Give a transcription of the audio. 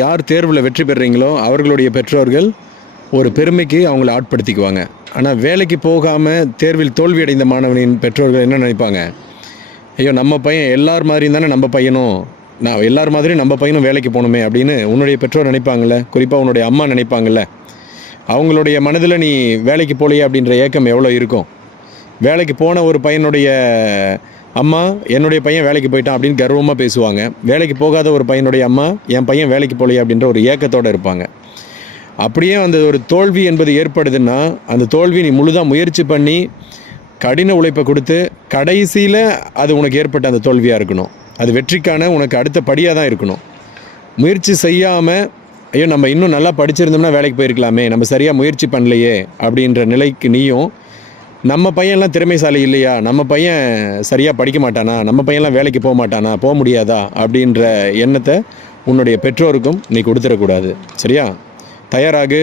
யார் தேர்வில் வெற்றி பெறுறீங்களோ அவர்களுடைய பெற்றோர்கள் ஒரு பெருமைக்கு அவங்கள ஆட்படுத்திக்குவாங்க. ஆனால் வேலைக்கு போகாமல் தேர்வில் தோல்வி அடைந்த மாணவனின் பெற்றோர்கள் என்ன நினைப்பாங்க? ஐயோ, நம்ம பையன் எல்லார் மாதிரியும் தானே நம்ம பையனும், நான் எல்லார் மாதிரியும் நம்ம பையனும் வேலைக்கு போகணுமே அப்படின்னு உன்னுடைய பெற்றோர் நினைப்பாங்கள்ல. குறிப்பாக உன்னுடைய அம்மா நினைப்பாங்கள்ல. அவங்களுடைய மனதில் நீ வேலைக்கு போகலையே அப்படின்ற ஏக்கம் எவ்வளோ இருக்கும். வேலைக்கு போன ஒரு பையனுடைய அம்மா என்னுடைய பையன் வேலைக்கு போயிட்டான் அப்படின்னு கர்வமாக பேசுவாங்க. வேலைக்கு போகாத ஒரு பையனுடைய அம்மா என் பையன் வேலைக்கு போகலையே அப்படின்ற ஒரு ஏக்கத்தோடு இருப்பாங்க. அப்படியே அந்த ஒரு தோல்வி என்பது ஏற்படுதுன்னா அந்த தோல்வி நீ முழுதாக முயற்சி பண்ணி கடின உழைப்பை கொடுத்து கடைசியில் அது உனக்கு ஏற்பட்ட அந்த தோல்வியாக இருக்கணும். அது வெற்றிக்கான உனக்கு அடுத்த படியாக தான் இருக்கணும். முயற்சி செய்யாமல் ஐயோ நம்ம இன்னும் நல்லா படிச்சிருந்தோம்னா வேலைக்கு போயிருக்கலாமே, நம்ம சரியாக முயற்சி பண்ணலையே அப்படின்ற நிலைக்கு நீயும், நம்ம பையன்லாம் திறமைசாலி இல்லையா, நம்ம பையன் சரியாக படிக்க மாட்டானா, நம்ம பையன்லாம் வேலைக்கு போக மாட்டானா, போக முடியாதா அப்படின்ற எண்ணத்தை உன்னுடைய பெற்றோருக்கும் நீ கொடுத்துடக்கூடாது. சரியா? தயாராகு.